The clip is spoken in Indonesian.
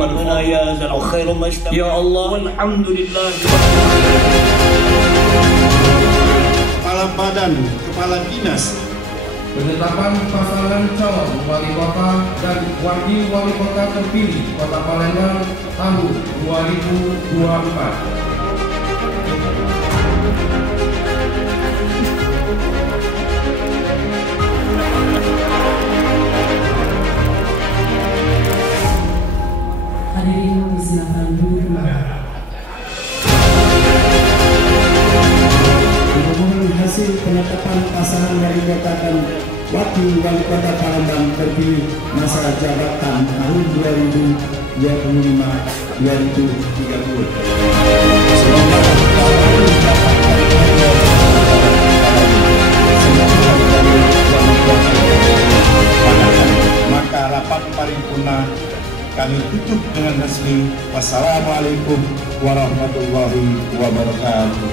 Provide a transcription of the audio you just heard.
ربنا يا ذا الخير ما اشتهى يا الله والحمد لله. Kepala Badan, Kepala Dinas, penetapan pasangan calon wali kota dan wakil wali kota terpilih Kota Palembang tahun 2024. Hadirin silakan duduk. Dimohon hasil penetapan pasangan wali kota dan wakil wali kota Palembang terpilih masa jabatan tahun 2025-2030. Maka rapat paripurna kami tutup dengan resmi. Wassalamualaikum warahmatullahi wabarakatuh.